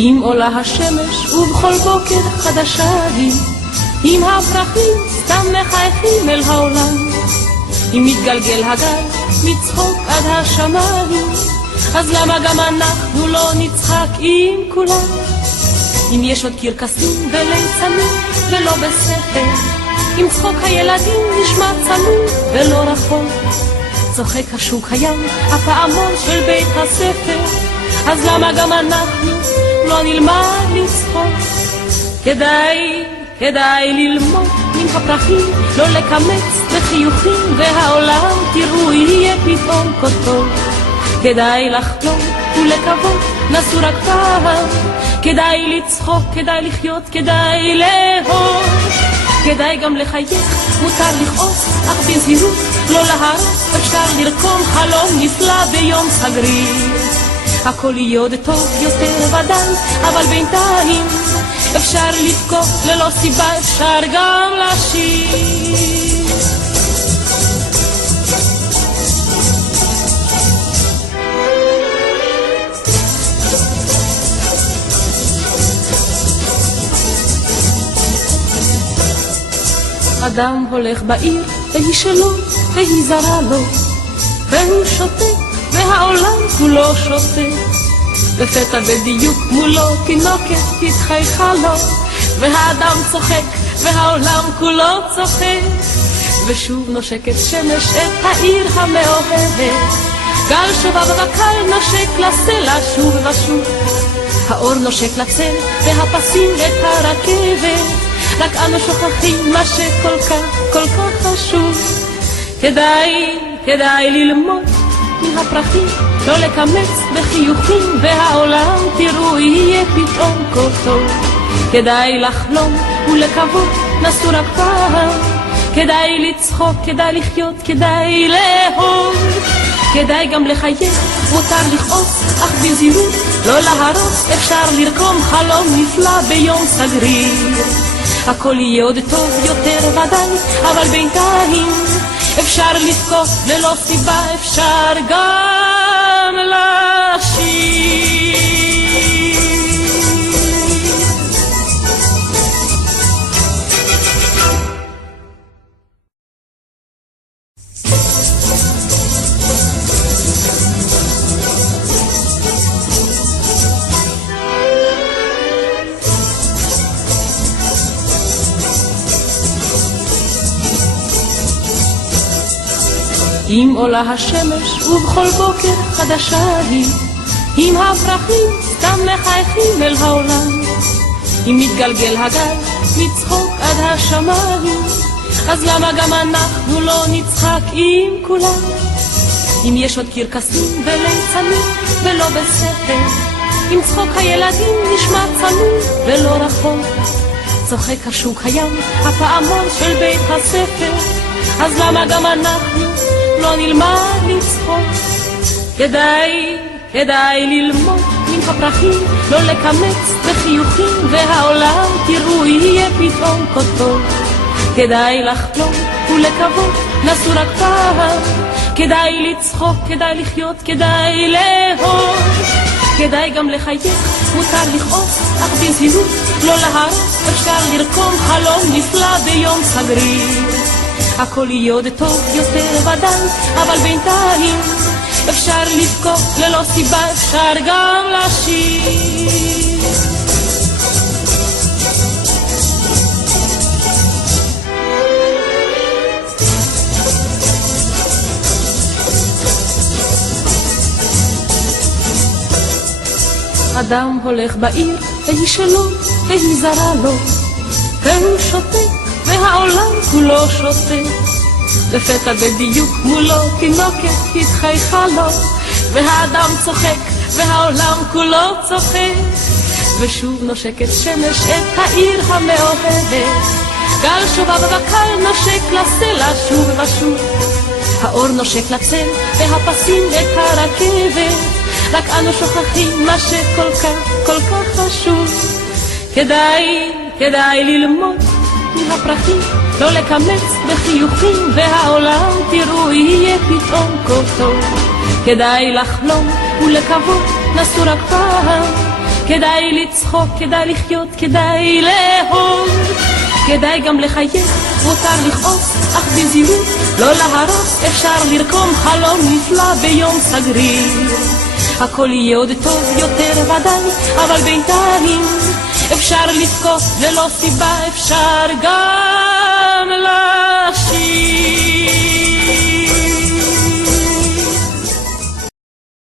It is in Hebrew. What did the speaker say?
אם עולה השמש ובכל בוקר חדשה היא, אם הפרחים סתם מחייכים אל העולם, אם מתגלגל הגל מצחוק עד השמיים, אז למה גם אנחנו לא נצחק עם כולם? אם יש עוד קרקסים וליצנים ולא בספר, אם צחוק הילדים נשמע צלול ולא רחוק, צוחק השוק הים הפעמון של בית הספר, אז למה גם אנחנו לא נלמד לצחוק? כדאי ללמוד מן הפרחים, לא לקמץ בחיוכים, והעולם תראו יהיה פתאום כה טוב. כדאי לחלום ולקוות, נסו רק פעם, כדאי לצחוק, כדאי לחיות, כדאי לאהוב, כדאי גם לחייך, מותר לכעוס, אך בזהירות, לא להרוס, אפשר לרקום חלום נפלא ביום סגריר. הכל יהיה עוד טוב יותר ודאי, אבל בינתיים אפשר לבכות ללא סיבה, אפשר גם לשיר. אדם הולך בעיר והיא שלו והיא זרה לו, והוא שותק והעולם כולו שותק, לפתע בדיוק מולו תינוקת התחייכה לו, והאדם צוחק והעולם כולו צוחק, ושוב נושקת שמש את העיר המאוהבת, גל שובב וקל נושק לסלע שוב ושוב, האור נושק לצל והפסים את הרכבת, רק אנו שוכחים מה שכל כך חשוב. כדאי ללמוד מן הפרחים, לא לקמץ בחיוכים, והעולם תראו יהיה פתאום כה טוב. כדאי לחלום ולקוות, נסו רק פעם, כדאי לצחוק, כדאי לחיות, כדאי לאהוב, כדאי גם לחייך, מותר לכעוס, אך בזהירות, לא להרוס, אפשר לרקום חלום נפלא ביום סגריר. הכל יהיה עוד טוב יותר ודאי, אבל בינתיים אפשר לבכות ללא סיבה, אפשר גם לשיר. אם עולה השמש ובכל בוקר חדשה היא, אם הפרחים סתם מחייכים אל העולם, אם מתגלגל הגל מצחוק עד השמיים, אז למה גם אנחנו לא נצחק עם כולם? אם יש עוד קרקסים וליצנים ולא בספר, אם צחוק הילדים נשמע צלול ולא רחוק, צוחק השוק הים הפעמון של בית הספר, אז למה גם אנחנו לא נלמד לצחוק? כדאי ללמוד מן הפרחים, לא לקמץ בחיוכים, והעולם תראו יהיה פתאום כה טוב. כדאי לחלום ולקוות, נסו רק פעם, כדאי לצחוק, כדאי לחיות, כדאי לאהוב, כדאי גם לחייך, מותר לכעוס, אך בזהירות, לא להרוס, אפשר לרקום חלום נפלא ביום סגריר. הכל יהיה עוד טוב יותר ודאי, אבל בינתיים אפשר לבכות ללא סיבה, אפשר גם לשיר. אדם הולך בעיר והיא שלו והיא זרה לו, והוא שותק והעולם כולו שותק, לפתע בדיוק מולו תינוקת התחייכה לו, והאדם צוחק והעולם כולו צוחק, ושוב נושקת שמש את העיר המאוהבת, גל שובב וקל נושק לסלע שוב ושוב, האור נושק לצל והפסים את הרכבת, רק אנו שוכחים מה שכל כך חשוב. כדאי ללמוד מן הפרחים, לא לקמץ בחיוכים, והעולם תראו יהיה פתאום כה טוב. כדאי לחלום ולקוות, נסו רק פעם, כדאי לצחוק, כדאי לחיות, כדאי לאהוב, כדאי גם לחייך, מותר לכעוס, אך בזהירות, לא להרוס, אפשר לרקום חלום נפלא ביום סגריר. הכל יהיה עוד טוב יותר ודאי, אבל בינתיים אפשר לבכות ללא סיבה, אפשר גם לשיר.